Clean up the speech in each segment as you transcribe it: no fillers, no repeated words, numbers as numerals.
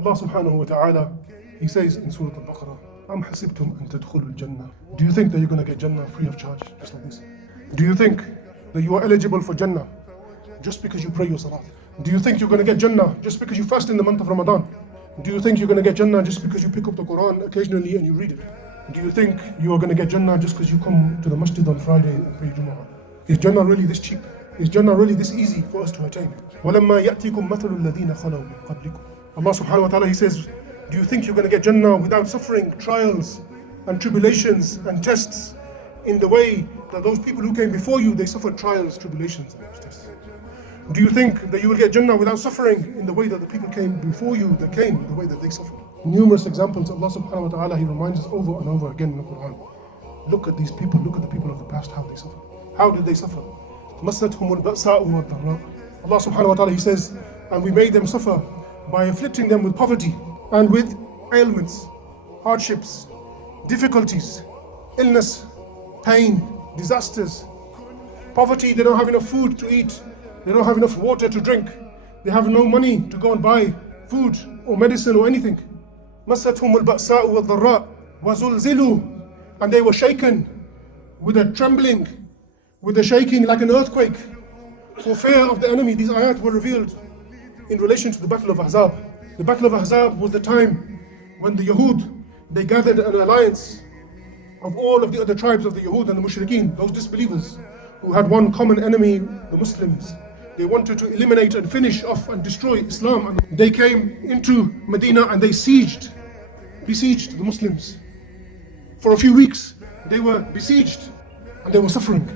Allah subhanahu wa ta'ala, He says in Surah Al-Baqarah, Am hasibtum an tadkhulul Jannah. Do you think that you're going to get Jannah free of charge, just like this? Do you think that you are eligible for Jannah just because you pray your salat? Do you think you're going to get Jannah just because you fast in the month of Ramadan? Do you think you're going to get Jannah just because you pick up the Quran occasionally and you read it? Do you think you are going to get Jannah just because you come to the masjid on Friday and pray Jumu'ah? Is Jannah really this cheap? Is Jannah really this easy for us to attain? وَلَمَّا يَأْتِكُمْ مَثَلُ الَّذِينَ خَلَوْا مِنْ قَبْلِكُمْ. Allah subhanahu wa ta'ala, He says, do you think you're going to get Jannah without suffering, trials and tribulations and tests in the way that those people who came before you, they suffered trials, tribulations and tests? Do you think that you will get Jannah without suffering in the way that the people came before you, that came the way that they suffered? Numerous examples, Allah subhanahu wa ta'ala, He reminds us over and over again in the Quran. Look at these people, look at the people of the past, how they suffered. How did they suffer? مَسَّتْهُمُ الْبَأْسَاءُ وَالضَّرَّاءُ. Allah subhanahu wa ta'ala, He says, and we made them suffer by afflicting them with poverty and with ailments, hardships, difficulties, illness, pain, disasters. Poverty, they don't have enough food to eat. They don't have enough water to drink. They have no money to go and buy food or medicine or anything. مَسَّتْهُمُ الْبَأْسَاءُ وَالضَّرَّاءُ وَزُلْزِلُوا. And they were shaken with a trembling, with a shaking like an earthquake for fear of the enemy. These ayat were revealed in relation to the Battle of Ahzab. The Battle of Ahzab was the time when the Yahud, they gathered an alliance of all of the other tribes of the Yahud and the Mushrikeen, those disbelievers who had one common enemy, the Muslims. They wanted to eliminate and finish off and destroy Islam. And they came into Medina and they besieged the Muslims. For a few weeks, they were besieged and they were suffering.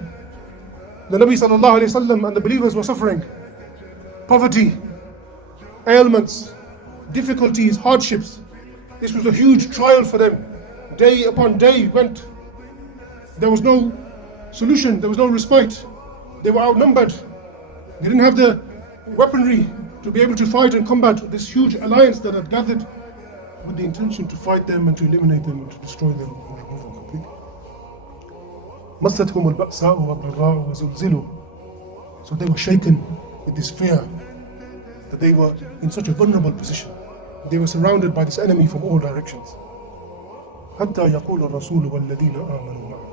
The Nabi sallallahu alayhi wasallam and the believers were suffering. Poverty, ailments, difficulties, hardships. This was a huge trial for them. Day upon day went. There was no solution, there was no respite. They were outnumbered. They didn't have the weaponry to be able to fight and combat this huge alliance that had gathered with the intention to fight them and to eliminate them and to destroy them and remove them completely. مَسَّتْهُمُ الْبَأْسَاءُ وَالضَّرَّاءُ وَزُلْزِلُوا. So they were shaken with this fear that they were in such a vulnerable position. They were surrounded by this enemy from all directions. حَتَّى يَقُولَ الرَّسُولُ وَالَّذِينَ آمَنُوا مَعَهُ.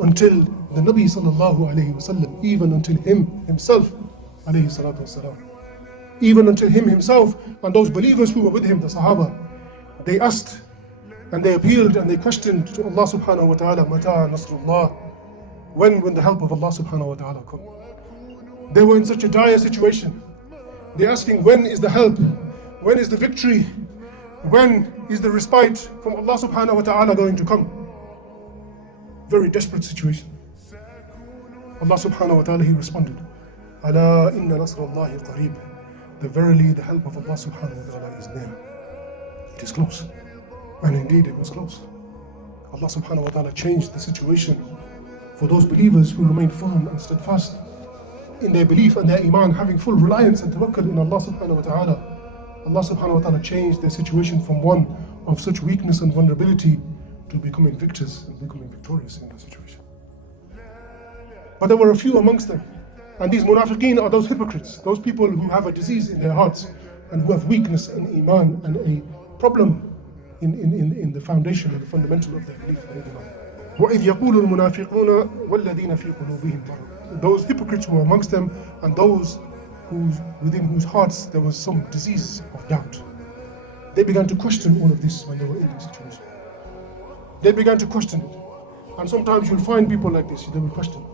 Until the Nabi sallallahu alayhi wasallam, even until himself, alayhi salatu wasalam, even until him himself and those believers who were with him, the Sahaba, they asked and they appealed and they questioned to Allah subhanahu wa ta'ala, Mata Nasrullah, when the help of Allah subhanahu wa ta'ala come? They were in such a dire situation. They're asking, when is the help? When is the victory? When is the respite from Allah subhanahu wa ta'ala going to come? Very desperate situation. Allah subhanahu wa ta'ala, He responded, Ala inna nasrallahi qareeb. Verily the help of Allah subhanahu wa ta'ala is near. It is close. And indeed it was close. Allah subhanahu wa ta'ala changed the situation for those believers who remained firm and steadfast in their belief and their iman, having full reliance and tawakkul in Allah subhanahu wa ta'ala. Allah subhanahu wa ta'ala changed their situation from one of such weakness and vulnerability to becoming victors and becoming victorious in that situation. But there were a few amongst them, and these munafiqeen are those hypocrites, those people who have a disease in their hearts and who have weakness in iman and a problem in the foundation and the fundamental of their belief and iman. وَإِذْ يَقُولُ الْمُنَافِقُونَ وَالَّذِينَ فِي قُلُوبِهِمْ مَرَضٌ. Those hypocrites were amongst them and those within whose hearts there was some disease of doubt. They began to question all of this when they were in this situation. They began to question it. And sometimes you'll find people like this, they will question.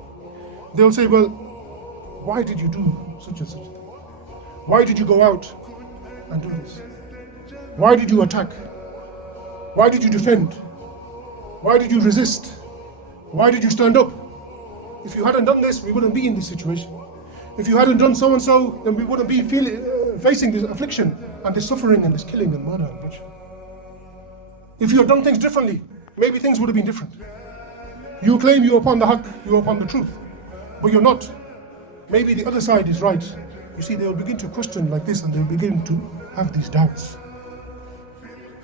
They'll say, well, why did you do such and such a thing? Why did you go out and do this? Why did you attack? Why did you defend? Why did you resist? Why did you stand up? If you hadn't done this, we wouldn't be in this situation. If you hadn't done so and so, then we wouldn't be facing this affliction and this suffering and this killing and murder and bloodshed. If you had done things differently, maybe things would have been different. You claim you're upon the haqq, you're upon the truth, but you're not. Maybe the other side is right. You see, they'll begin to question like this and they'll begin to have these doubts.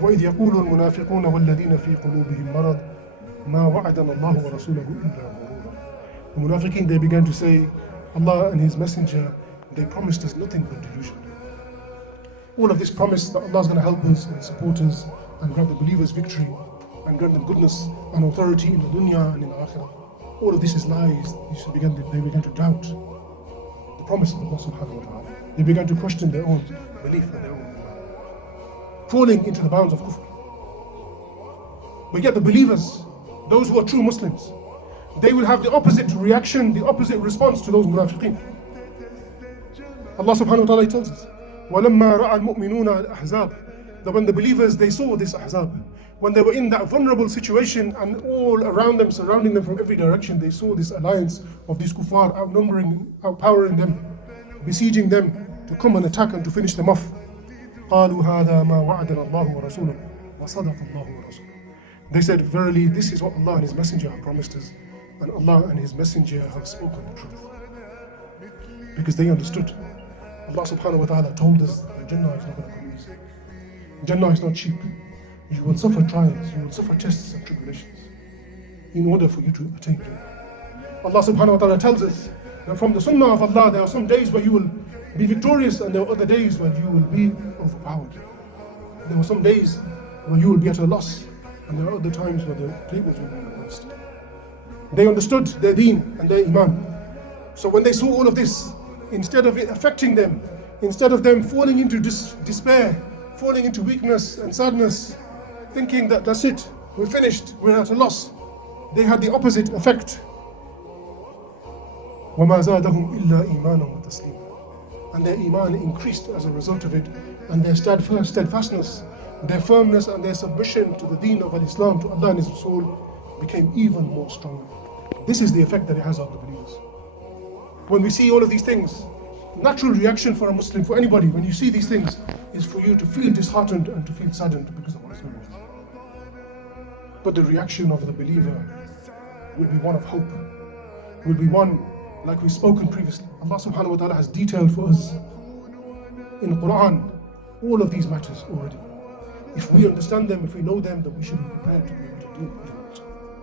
وَإِذْ يَقُولُ الْمُنَافِقُونَ وَالَّذِينَ فِي قُلُوبِهِمْ مَرَضٌ مَا وَعَدَنَا اللَّهُ وَرَسُولَهُ إِلَّا غُرُورًا. The munafiqeen, they began to say, Allah and His Messenger, they promised us nothing but delusion. All of this promise that Allah is going to help us and support us and grant the believers victory and grant them goodness and authority in the dunya and in the akhirah. All of this is lies. They began to doubt the promise of Allah subhanahu wa ta'ala. They began to question their own belief and their own iman, falling into the bounds of kufr. But yet the believers, those who are true Muslims, they will have the opposite reaction, the opposite response to those munafiqeen. Allah subhanahu wa ta'ala tells us, وَلَمَّا رَأَى الْمُؤْمِنُونَ الْأَحْزَابَ, that when the believers, they saw this ahzab, when they were in that vulnerable situation and all around them, surrounding them from every direction, they saw this alliance of these kuffar outpowering them, besieging them to come and attack and to finish them off. قَالُوا هَذَا مَا وَعَدَنَا اللَّهُ وَرَسُولُهُ وَصَدَقَ اللَّهُ وَرَسُولُهُ. They said, verily, this is what Allah and His Messenger have promised us, and Allah and His Messenger have spoken the truth. Because they understood. Allah subhanahu wa ta'ala told us that Jannah is not going to come easy. Jannah is not cheap. You will suffer trials, you will suffer tests and tribulations in order for you to attain Jannah. Allah subhanahu wa ta'ala tells us that from the sunnah of Allah, there are some days where you will be victorious and there are other days where you will be overpowered. There are some days where you will be at a loss and there are other times where the tables will be reversed. They understood their deen and their iman. So when they saw all of this, instead of it affecting them, instead of them falling into despair, falling into weakness and sadness, thinking that that's it, we're finished, we're at a loss, they had the opposite effect. وَمَا زَادَهُمْ إِلَّا إِيمَانًا وَتَسْلِيمًا. And their iman increased as a result of it, and their steadfastness, their firmness and their submission to the deen of Islam, to Allah and His Rasul, became even more stronger. This is the effect that it has on the believers. When we see all of these things, natural reaction for a Muslim, for anybody, when you see these things, is for you to feel disheartened and to feel saddened because of what is going on. But the reaction of the believer will be one of hope, will be one like we've spoken previously. Allah subhanahu wa ta'ala has detailed for us in the Quran all of these matters already. If we understand them, if we know them, then we should be prepared to be able to deal with them.